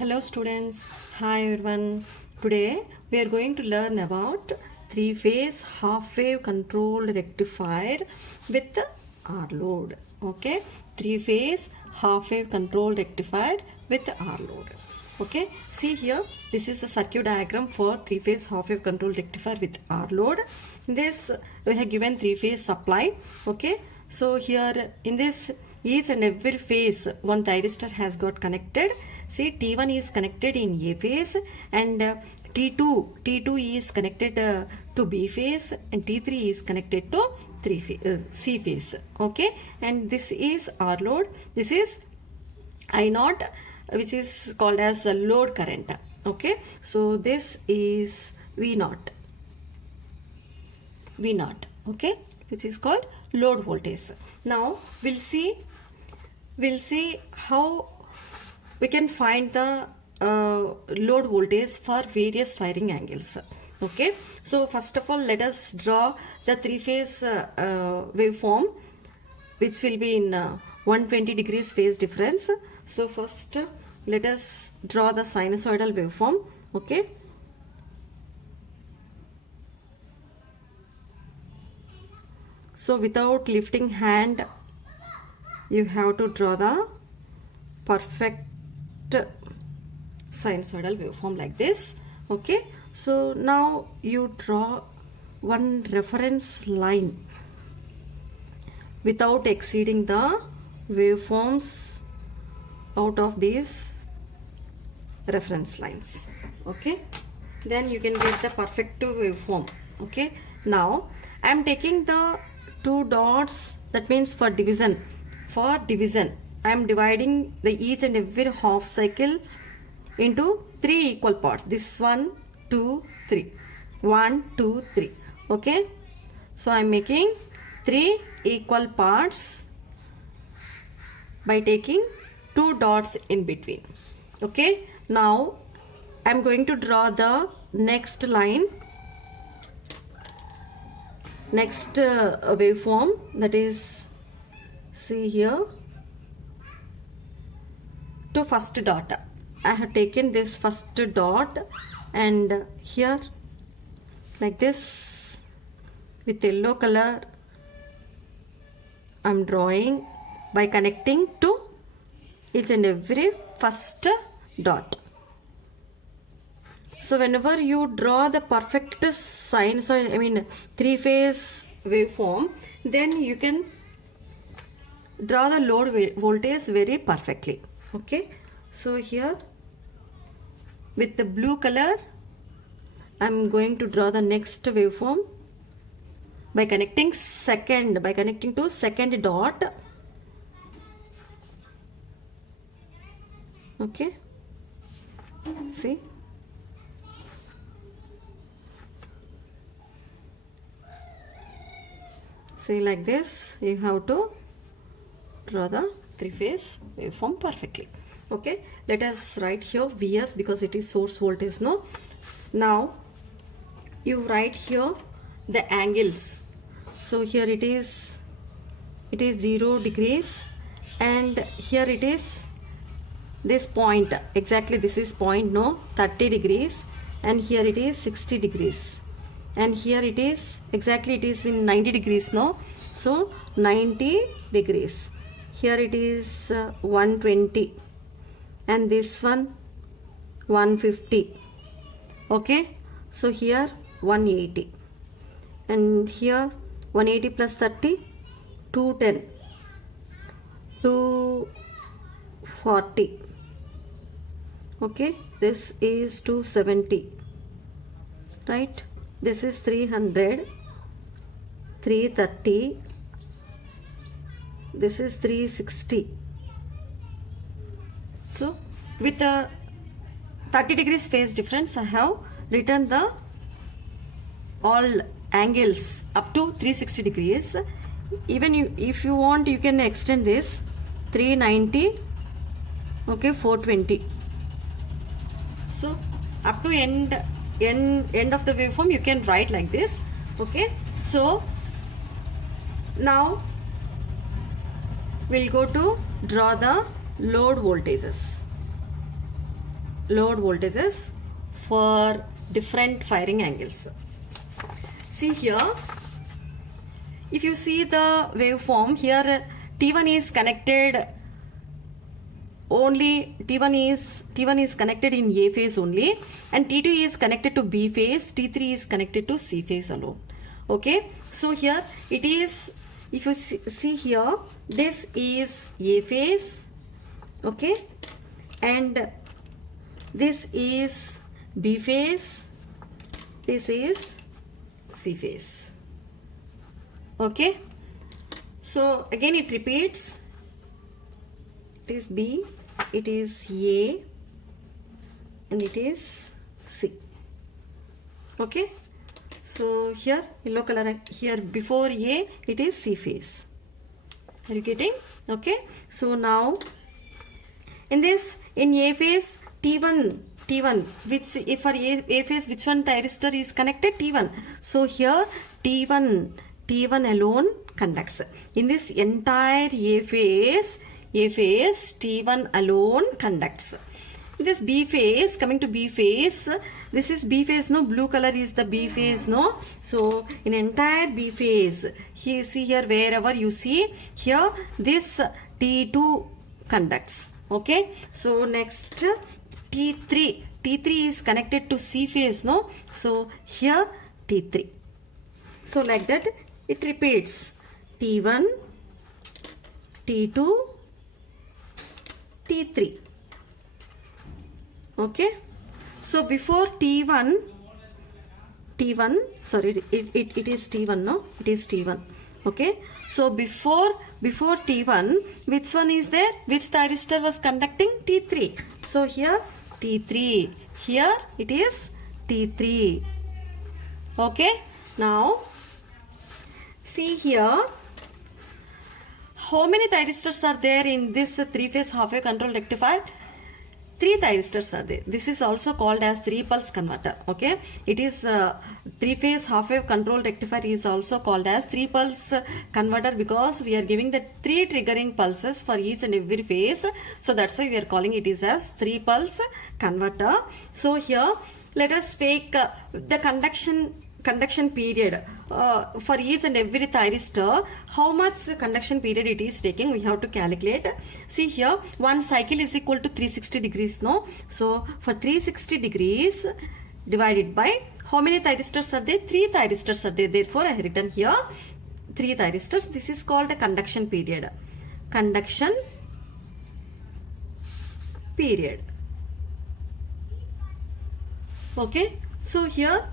Hello students, hi everyone. Today we are going to learn about three-phase half-wave controlled rectifier with R load. Okay, three-phase half-wave controlled rectifier with R load. Okay, see here, this is the circuit diagram for three-phase half-wave controlled rectifier with R load. In this we have given three-phase supply. Okay, so here in this each and every phase one thyristor has got connected. See, T1 is connected in A phase and T2 is connected to B phase and T3 is connected to C phase. Okay, and this is R load. This is I0, which is called as the load current. Okay, so this is V0. Okay, which is called load voltage. Now we'll see how we can find the load voltage for various firing angles. Okay, so first of all let us draw the three-phase waveform which will be in 120 degrees phase difference. So first let us draw the sinusoidal waveform. Okay, so without lifting hand you have to draw the perfect sinusoidal waveform like this. Okay, so now you draw one reference line without exceeding the waveforms out of these reference lines. Okay, then you can get the perfect waveform. Okay, now I am taking the two dots, that means for division I am dividing the each and every half cycle into three equal parts. This 1, 2, 3. 1, 2, 3. Okay. So I am making three equal parts by taking two dots in between. Okay. Now I am going to draw the next line, next waveform, that is, see here, to first dot. I have taken this first dot and here like this with yellow color I am drawing by connecting to each and every first dot. So whenever you draw the perfect sinusoid, three-phase waveform, then you can draw the load voltage very perfectly. Okay, so here with the blue color I am going to draw the next waveform by connecting to second dot. Okay, see like this you have to draw the three-phase waveform perfectly. Okay, let us write here Vs because it is source voltage. No, now you write here the angles. So here it is 0 degrees and here it is this point, exactly this is point, no, 30 degrees, and here it is 60 degrees, and here it is exactly it is in 90 degrees, no, so 90 degrees. Here it is 120 and this one 150. Okay, so here 180 and here 180 plus 30 210 240. Okay, this is 270, right? This is 300, 330, this is 360. So with a 30 degrees phase difference I have written the all angles up to 360 degrees. Even if you want you can extend this 390. Okay, 420. So up to end of the waveform you can write like this. Okay, so now we'll go to draw the load voltages. load voltages for different firing angles. See here, if you see the waveform here, T1 is connected only, T1 is connected in A phase only, and T2 is connected to B phase, T3 is connected to C phase alone. Okay, so here it is, if you see here, this is A phase, okay, and this is B phase, this is C phase. Okay, so again it repeats, it is B, it is A, and it is C. Okay, so here yellow color, here before A it is C phase. Are you getting? Okay, so now in this, in A phase, T1, which if for A phase, which one thyristor is connected? T1. So here T1 alone conducts. In this entire A phase, T1 alone conducts. In this B phase, coming to B phase, this is B phase, no, blue color is the B phase, no. So in entire B phase, here, see here, wherever you see here, this T2 conducts. Okay, so next T3 is connected to C phase, no. So here T3. So like that it repeats, T1, T2, T3. Okay, so before T1, sorry, it is T1, no, it is T1. Okay, so before T1, which one is there? Which thyristor was conducting? T3. So here T3, here it is T3. Okay, now see here, how many thyristors are there in this three-phase half-wave control rectifier? 3 thyristors are there. This is also called as 3-pulse converter. Okay, it is three-phase half-wave control rectifier is also called as 3-pulse converter, because we are giving the 3 triggering pulses for each and every phase. So that's why we are calling it is as 3-pulse converter. So here let us take the conduction period for each and every thyristor. How much conduction period it is taking, we have to calculate. See here, one cycle is equal to 360 degrees, no. So for 360 degrees divided by how many thyristors are there? 3 thyristors are there. Therefore I have written here 3 thyristors. This is called a conduction period. Conduction period. Okay, so here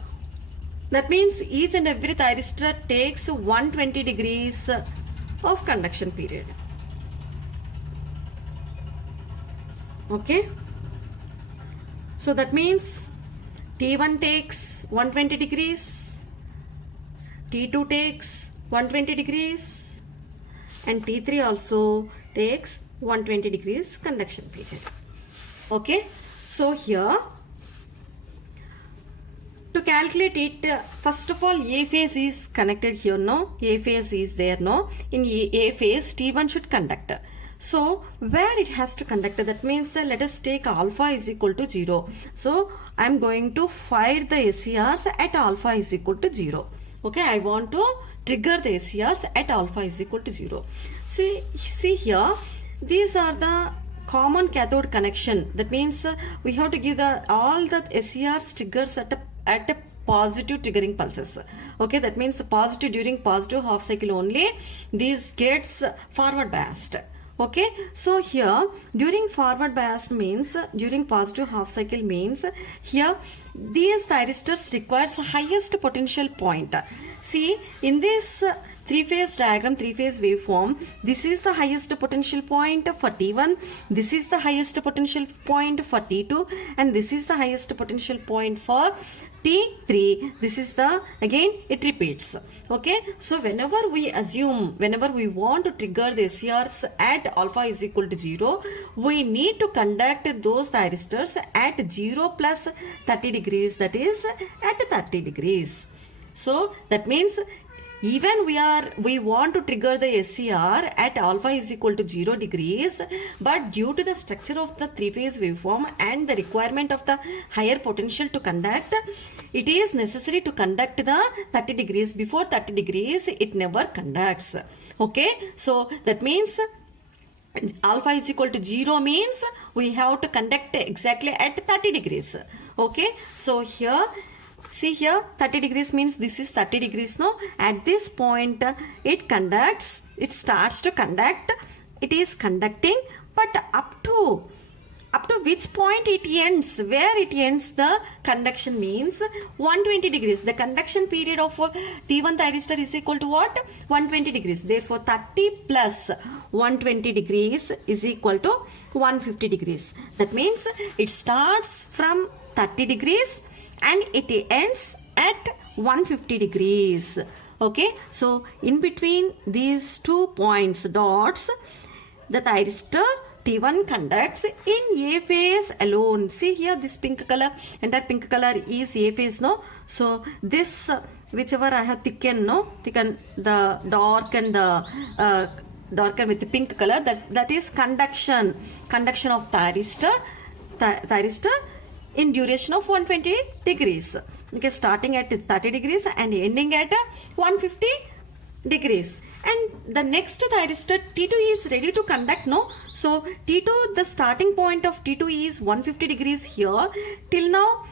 that means each and every thyristor takes 120 degrees of conduction period. Okay, so that means T1 takes 120 degrees, T2 takes 120 degrees, and T3 also takes 120 degrees conduction period. Okay, so here to calculate it, first of all, A phase is connected here, no? A phase is there, no? In A phase, T1 should conduct. So where it has to conduct, that means let us take alpha is equal to 0. So I am going to fire the SCRs at alpha is equal to 0. Okay, I want to trigger the SCRs at alpha is equal to 0. See here, these are the common cathode connection. That means we have to give all the SCRs triggers at a positive triggering pulses. Okay, that means positive, during positive half cycle only these gets forward biased. Okay, so here during forward biased means, during positive half cycle means, here these thyristors requires highest potential point. See, in this three-phase diagram, three-phase waveform, this is the highest potential point for T1, this is the highest potential point for T2, and this is the highest potential point for T3. This is the, again it repeats. Okay, so whenever we assume, whenever we want to trigger the SCRs at alpha is equal to 0, we need to conduct those thyristors at 0 plus 30 degrees, that is at 30 degrees. So that means even we want to trigger the SCR at alpha is equal to 0 degrees, but due to the structure of the three-phase waveform and the requirement of the higher potential to conduct, it is necessary to conduct the 30 degrees. Before 30 degrees, it never conducts. Okay, so that means alpha is equal to 0 means we have to conduct exactly at 30 degrees. Okay, so here, see here, 30 degrees means this is 30 degrees. No, at this point it conducts, it starts to conduct, it is conducting, but up to which point it ends, where it ends the conduction means 120 degrees. The conduction period of T1 thyristor is equal to what? 120 degrees. Therefore 30 plus 120 degrees is equal to 150 degrees. That means it starts from 30 degrees and it ends at 150 degrees. Okay, so in between these 2 points dots, the thyristor T1 conducts in A phase alone. See here, this pink color, entire pink color is A phase, no? So this whichever I have thickened the dark and the darker with the pink color, that is conduction of thyristor in duration of 120 degrees. Okay, starting at 30 degrees and ending at 150 degrees. And the next thyristor T2 is ready to conduct, no? So T2, the starting point of T2 is 150 degrees here. Till now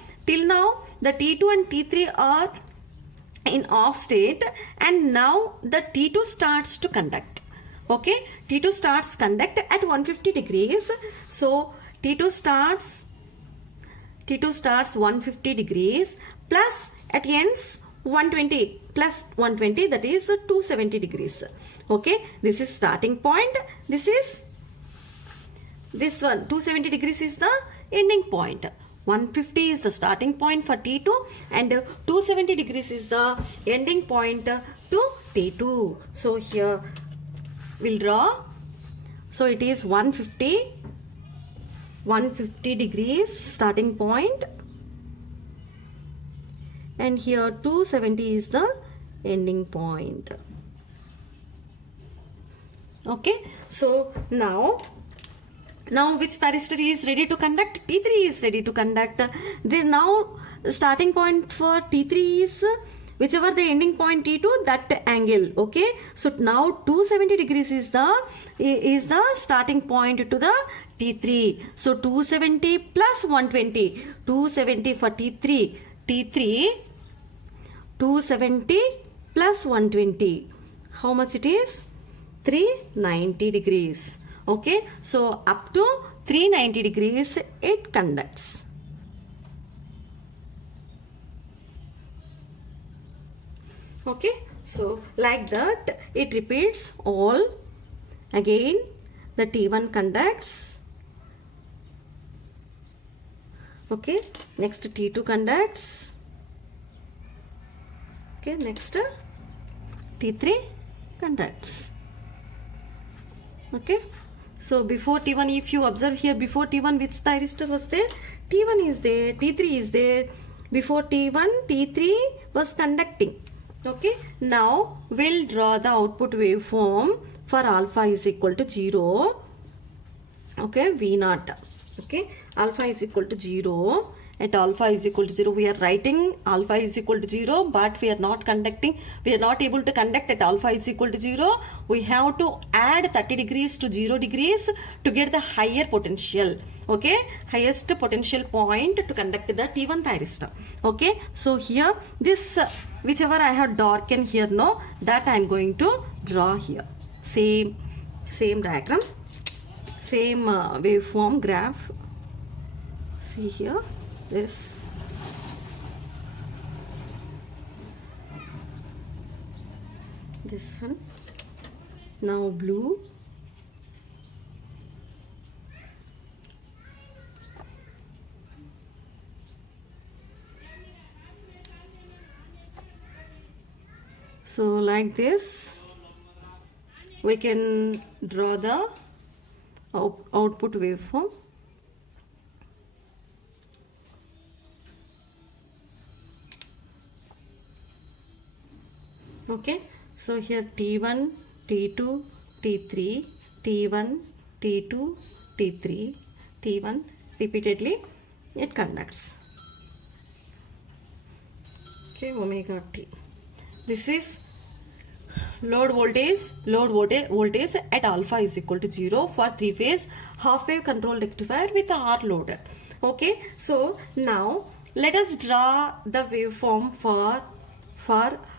the T2 and T3 are in off state, and now the T2 starts to conduct. Okay, T2 starts conduct at 150 degrees. So T2 starts 150 degrees plus at ends 120 plus 120, that is 270 degrees. Okay, this is starting point. This one 270 degrees is the ending point. 150 is the starting point for T2 and 270 degrees is the ending point to T2. So here we'll draw. So it is 150 degrees starting point, and here 270 is the ending point. Okay, so now which thyristor is ready to conduct? T3 is ready to conduct. Then now starting point for T3 is whichever the ending point T2, that angle. Okay, so now 270 degrees is the starting point to the T3. So 270 plus 120, 270 for T3, 270 plus 120, how much it is? 390 degrees. Okay, so up to 390 degrees it conducts. Okay, so like that it repeats all. Again the T1 conducts. Okay, next T2 conducts. Okay, next T3 conducts. Okay, so before T1, if you observe here, before T1 which thyristor was there? T1 is there, T3 is there. Before T1, T3 was conducting. Okay, now we'll draw the output waveform for alpha is equal to 0. Okay, V0. Okay, alpha is equal to 0. At alpha is equal to 0, we are writing alpha is equal to 0, but we are not conducting. We are not able to conduct at alpha is equal to 0. We have to add 30 degrees to 0 degrees to get the higher potential. Okay, highest potential point to conduct the T1 thyristor. Okay, so here this whichever I have darkened here, no, that I am going to draw here. Same diagram, same waveform graph. See here, this one. Now blue. So like this we can draw the output waveform. Okay, So here T1, T2, T3, T1, T2, T3, T1, repeatedly it conducts. Okay, omega T. This is load voltage at alpha is equal to 0 for 3-phase half wave control rectifier with R load. Okay, so now let us draw the waveform for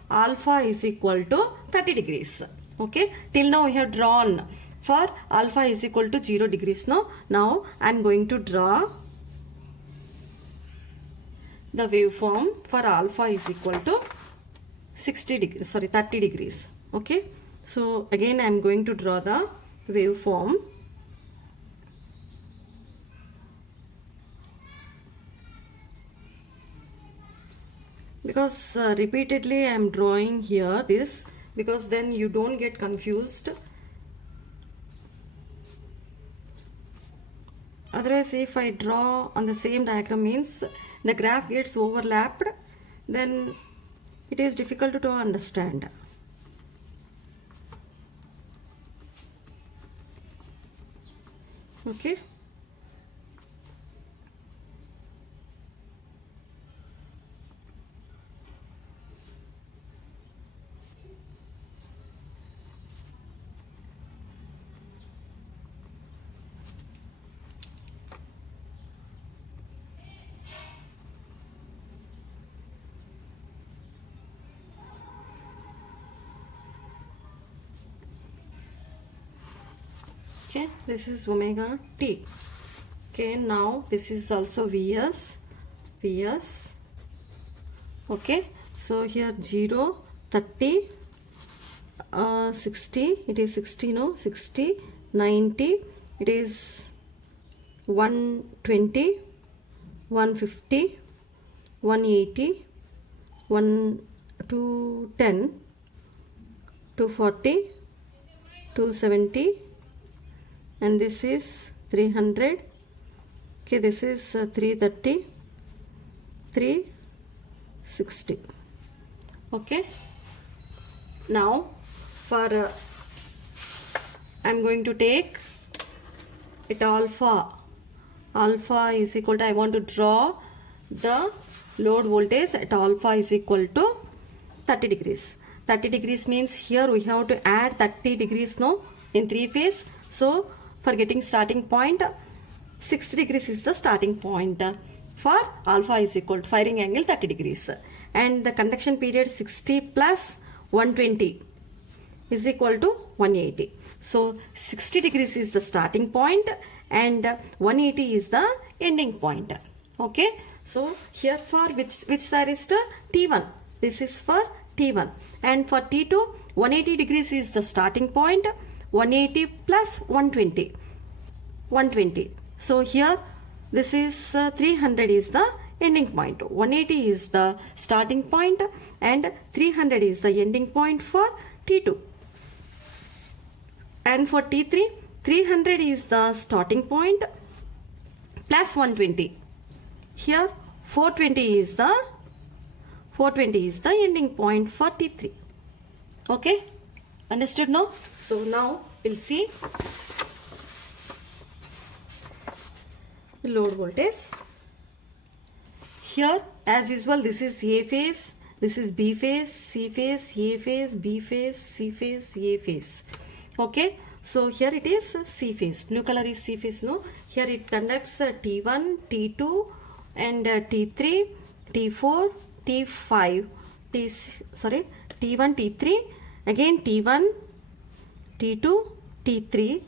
alpha is equal to 30 degrees. Okay, till now we have drawn for alpha is equal to 0 degrees. Now I am going to draw the waveform for alpha is equal to 30 degrees. Okay, so again I am going to draw the waveform. Because repeatedly I am drawing here this, because then you don't get confused. Otherwise, if I draw on the same diagram, means the graph gets overlapped, then it is difficult to understand. Okay. Okay, this is omega T. Okay, now this is also Vs. Okay, so here 0, 30, 60, it is 60, no, 60, 90, it is 120, 150, 180, 210, 240, 270, and this is 300. Okay, this is 330, 360. Okay, now for I am going to take it alpha is equal to, I want to draw the load voltage at alpha is equal to 30 degrees. 30 degrees means here we have to add 30 degrees now in 3-phase. So for getting starting point, 60 degrees is the starting point for alpha is equal to firing angle 30 degrees, and the conduction period 60 plus 120 is equal to 180. So 60 degrees is the starting point and 180 is the ending point. Okay, so here for which thyristor? T1. This is for T1, and for T2 180 degrees is the starting point, 180 plus 120. So here this is 300 is the ending point, 180 is the starting point and 300 is the ending point for T2. And for T3, 300 is the starting point plus 120. Here 420 is the ending point for T3. Okay, understood now? So now we'll see the load voltage. Here as usual, this is A phase, this is B phase, C phase, A phase, B phase, C phase, A phase. Okay, so here it is C phase, blue color is C phase, no? Here it conducts T1, T2 and T3, T4, T5, T1, T3, again T1, T2, T3,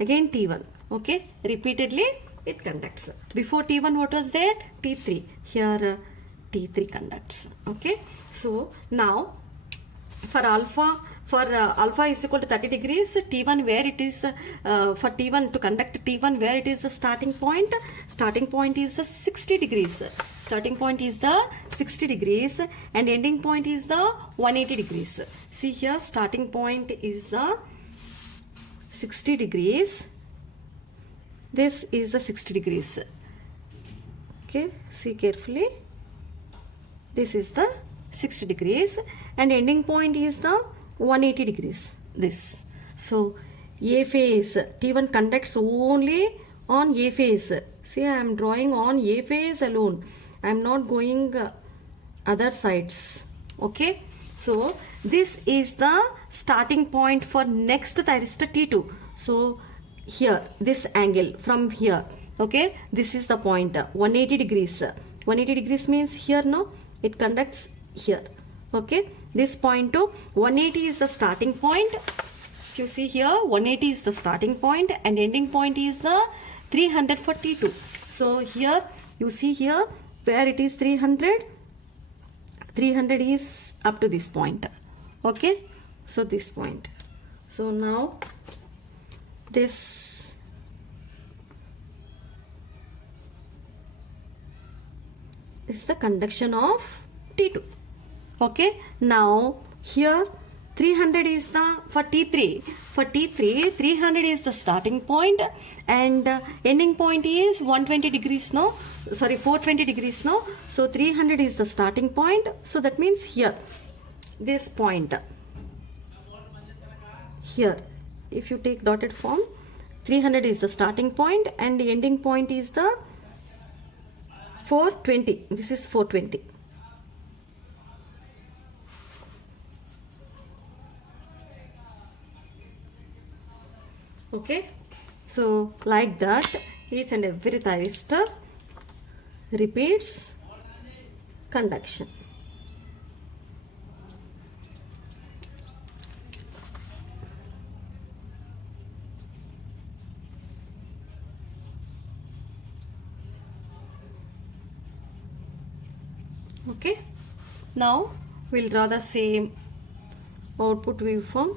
again T1. Okay, repeatedly it conducts. Before T1 what was there? T3. Here T3 conducts. Okay, so now for alpha is equal to 30 degrees, T1 where it is for T1 to conduct T1 where it is the starting point is the 60 degrees. Starting point is the 60 degrees and ending point is the 180 degrees. See here, starting point is the 60 degrees. This is the 60 degrees. Okay, see carefully. This is the 60 degrees and ending point is the 180 degrees. This. So A phase, T1 conducts only on A phase. See, I am drawing on A phase alone. I am not going other sides. Okay. So this is the starting point for next thyristor T2. So here, this angle from here. Okay. This is the point 180 degrees. 180 degrees means here, no? It conducts here. Okay. This point to 180 is the starting point. If you see here, 180 is the starting point and ending point is the 300 for T2. So here you see here where it is 300. 300 is up to this point. Okay. So this point. So now this is the conduction of T2. Okay. Now here 300 is the for T3. For T3, 300 is the starting point and ending point is 120 degrees, no? Sorry, 420 degrees, no? So 300 is the starting point. So that means here, this point. Here, if you take dotted form, 300 is the starting point and the ending point is the 420. This is 420. Okay, so like that each and every thyristor repeats conduction. Okay, now we'll draw the same output waveform.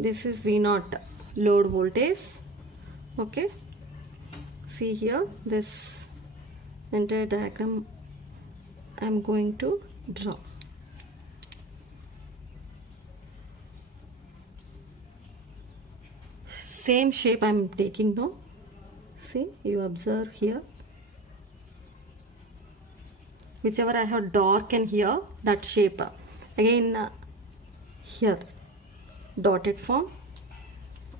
This is V0 load voltage. Okay, see here this entire diagram I am going to draw. Same shape I am taking now. See, you observe here. Whichever I have darkened here, that shape. Again here dotted form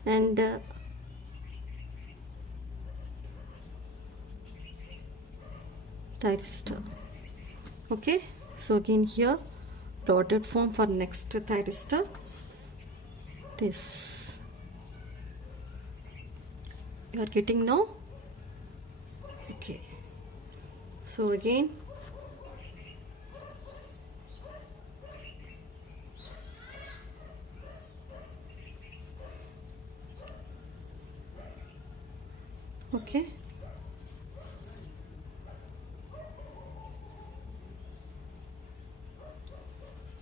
and thyristor. Okay, so again here dotted form for next thyristor. This you are getting now. Okay, so again okay,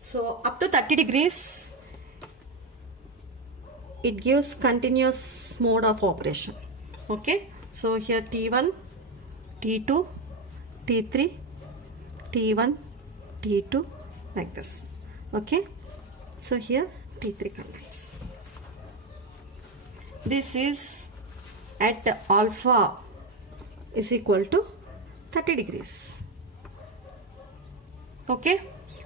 so up to 30 degrees it gives continuous mode of operation. Okay, so here T1, T2, T3, T1, T2 like this. Okay, so here T3 conducts. This is at alpha is equal to 30 degrees. Okay,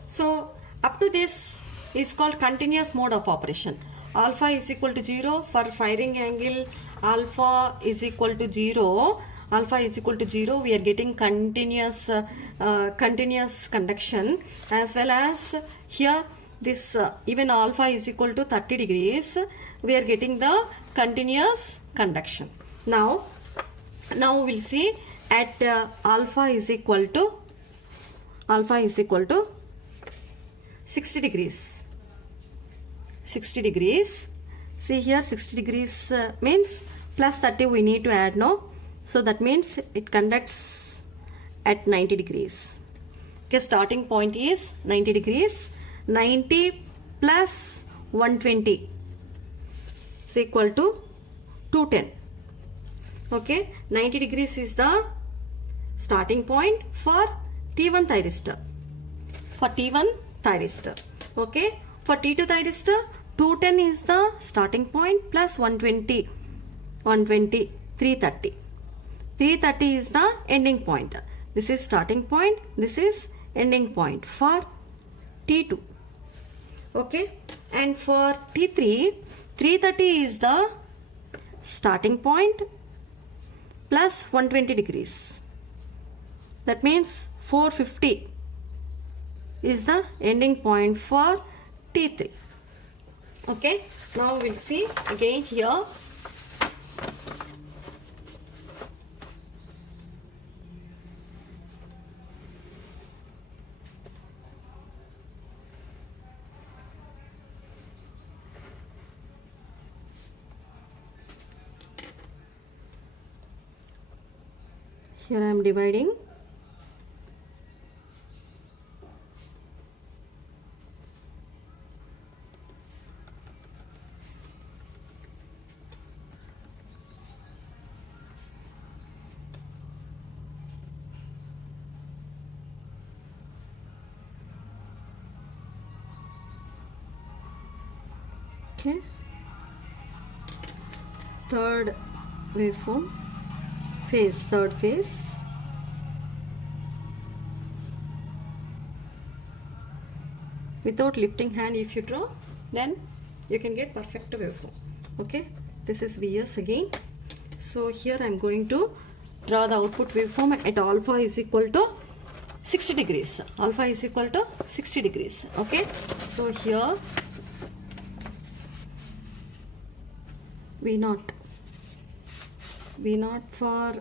so up to this is called continuous mode of operation. Alpha is equal to 0 for firing angle. Alpha is equal to 0. Alpha is equal to 0. We are getting continuous conduction, as well as here this even alpha is equal to 30 degrees. We are getting the continuous conduction. Now we'll see at alpha is equal to 60 degrees. 60 degrees. See here 60 degrees means plus 30 we need to add, no? So that means it conducts at 90 degrees. Okay, starting point is 90 degrees. 90 plus 120 is equal to 210. Okay, 90 degrees is the starting point for T1 thyristor. For T1 thyristor. Okay, for T2 thyristor 210 is the starting point plus 120, 330. 330 is the ending point. This is starting point, this is ending point for T2. Okay, and for T3, 330 is the starting point plus 120 degrees. That means 450 is the ending point for T3. Okay, now we'll see again here. Here I am dividing. Okay, third waveform phase, third phase. Without lifting hand, if you draw, then you can get perfect waveform. Okay, this is Vs again. So here I am going to draw the output waveform at alpha is equal to 60 degrees. Alpha is equal to 60 degrees. Okay, so here V0 for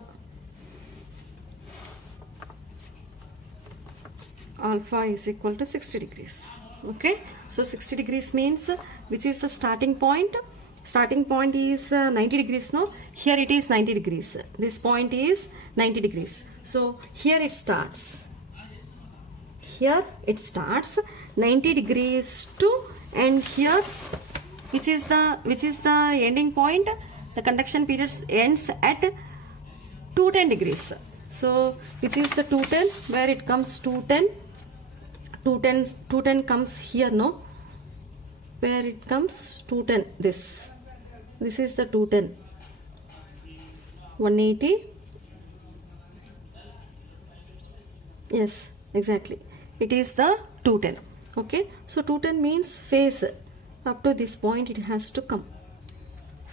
alpha is equal to 60 degrees. Okay, so 60 degrees means which is the starting point. Starting point is 90 degrees. No, here it is 90 degrees. This point is 90 degrees. So here it starts. Here it starts 90 degrees to, and here which is the ending point. The conduction period ends at 210 degrees. So which is the 210, where it comes 210 comes here, no, where it comes 210, this is the 210, 180, yes, exactly, it is the 210. Okay, so 210 means phase up to this point it has to come.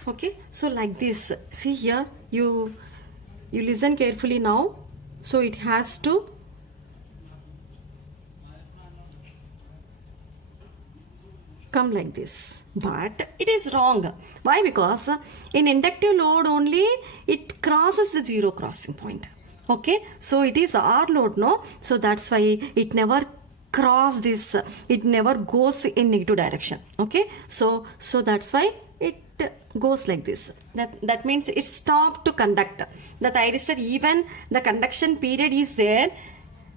Okay, so like this, see here, you listen carefully now. So it has to come like this, but it is wrong. Why? Because in inductive load only it crosses the zero crossing point. Okay, so it is R load, no, so that's why it never cross this, it never goes in negative direction. Okay, so that's why it goes like this. That means it stopped to conduct. The thyristor, even the conduction period is there,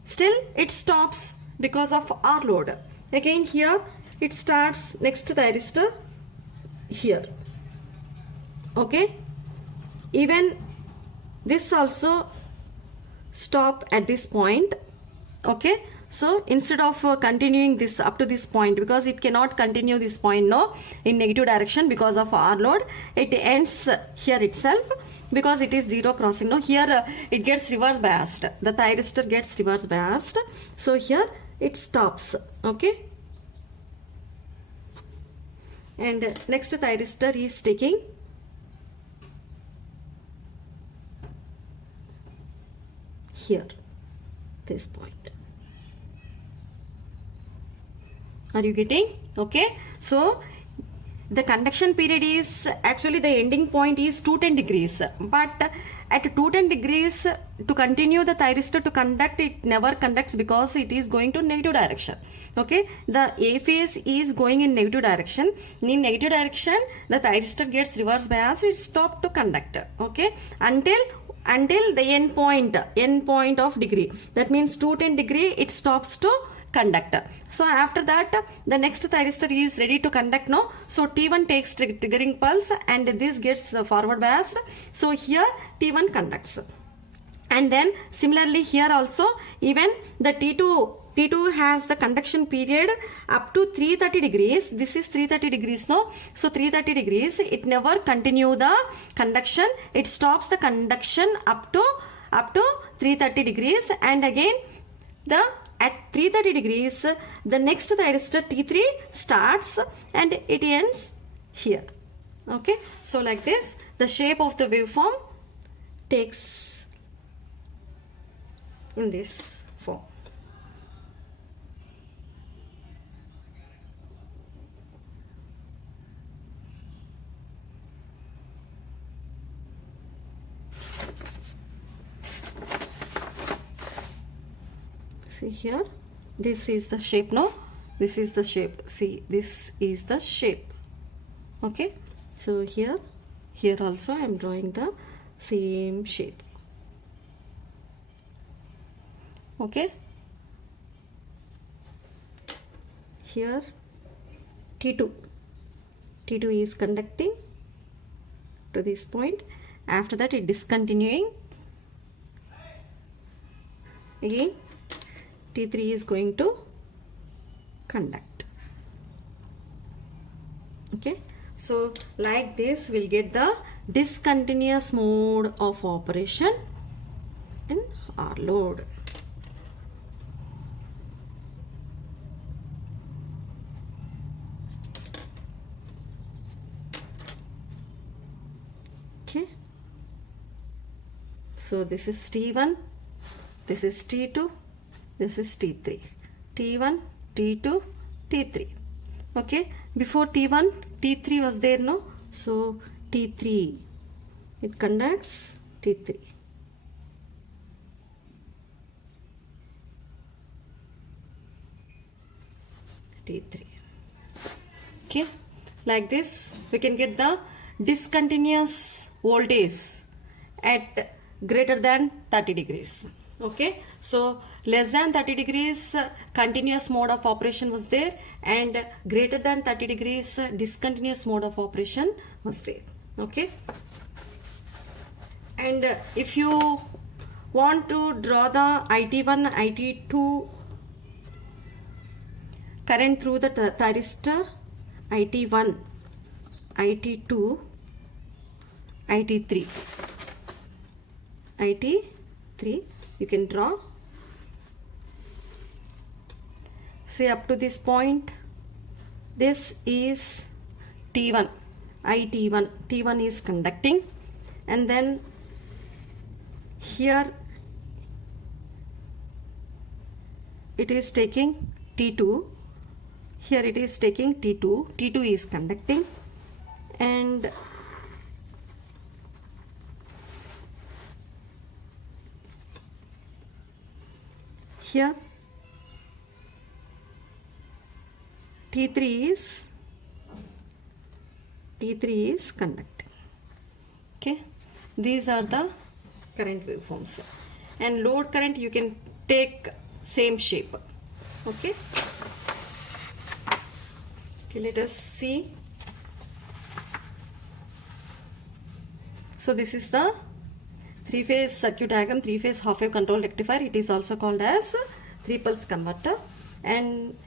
still it stops because of R load. Again here it starts next to the thyristor here. Okay, even this also stop at this point. Okay, so instead of continuing this up to this point, because it cannot continue this point, no, in negative direction because of R load, it ends here itself because it is zero crossing. No, here it gets reverse biased, the thyristor gets reverse biased, so here it stops. Okay, and next thyristor is taking here, this point. Are you getting? Okay, so the conduction period is actually, the ending point is 210 degrees, but at 210 degrees to continue the thyristor to conduct, it never conducts because it is going to negative direction. Okay, the A phase is going in negative direction. In negative direction, the thyristor gets reverse bias, it stops to conduct. Okay, until the end point of degree, that means 210 degree, it stops to conduct. So after that the next thyristor is ready to conduct, no, so T1 takes triggering pulse and this gets forward biased, so here T1 conducts. And then similarly here also, even the T2 has the conduction period up to 330 degrees. This is 330 degrees, no, so 330 degrees, it never continue the conduction, it stops the conduction up to 330 degrees, and again the at 330 degrees, the next thyristor T3 starts and it ends here. Okay, so like this, the shape of the waveform takes in this form. See here, this is the shape. No, this is the shape. See, this is the shape. Okay, so here also I am drawing the same shape. Okay, here T2 is conducting to this point. After that it discontinuing. Again T3 is going to conduct. Okay, so like this we'll get the discontinuous mode of operation in R load. Okay, so this is T1, this is T2, this is T3. T1, T2, T3. Okay, before T1, T3 was there, no? So T3, it conducts T3. T3. Okay, like this we can get the discontinuous voltage at greater than 30 degrees. Okay, so less than 30 degrees continuous mode of operation was there, and greater than 30 degrees discontinuous mode of operation was there. Okay, and if you want to draw the IT1, IT2 current through the thyristor, IT1, IT2, IT3, IT3, you can draw. Say up to this point, this is T1, IT1, T1 is conducting, and then here it is taking T2, here it is taking T2, T2 is conducting, and here T3 is conducting. Okay, these are the current waveforms, and load current you can take same shape. Okay, let us see. So this is the three-phase circuit diagram, three-phase half-wave control rectifier. It is also called as three-pulse converter, and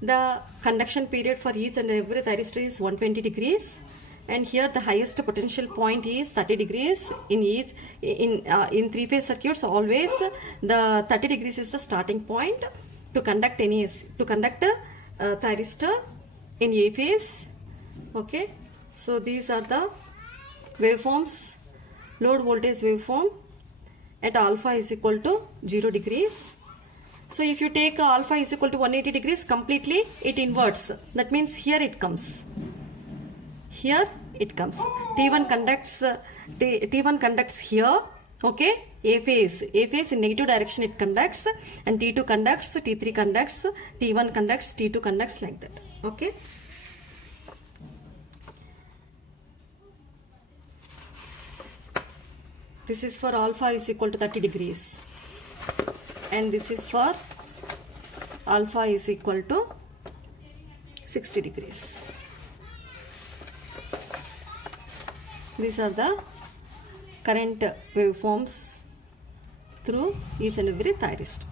the conduction period for each and every thyristor is 120 degrees, and here the highest potential point is 30 degrees in each. In three-phase circuits, always the 30 degrees is the starting point to conduct a thyristor in A phase. Okay, so these are the waveforms. Load voltage waveform at alpha is equal to 0 degrees. So if you take alpha is equal to 180 degrees, completely it inverts. That means here it comes. Here it comes. T1 conducts here. Okay, A phase in negative direction it conducts, and T2 conducts, T3 conducts, T1 conducts, T2 conducts, like that. Okay. This is for alpha is equal to 30 degrees, and this is for alpha is equal to 60 degrees. These are the current waveforms through each and every thyristor.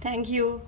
Thank you.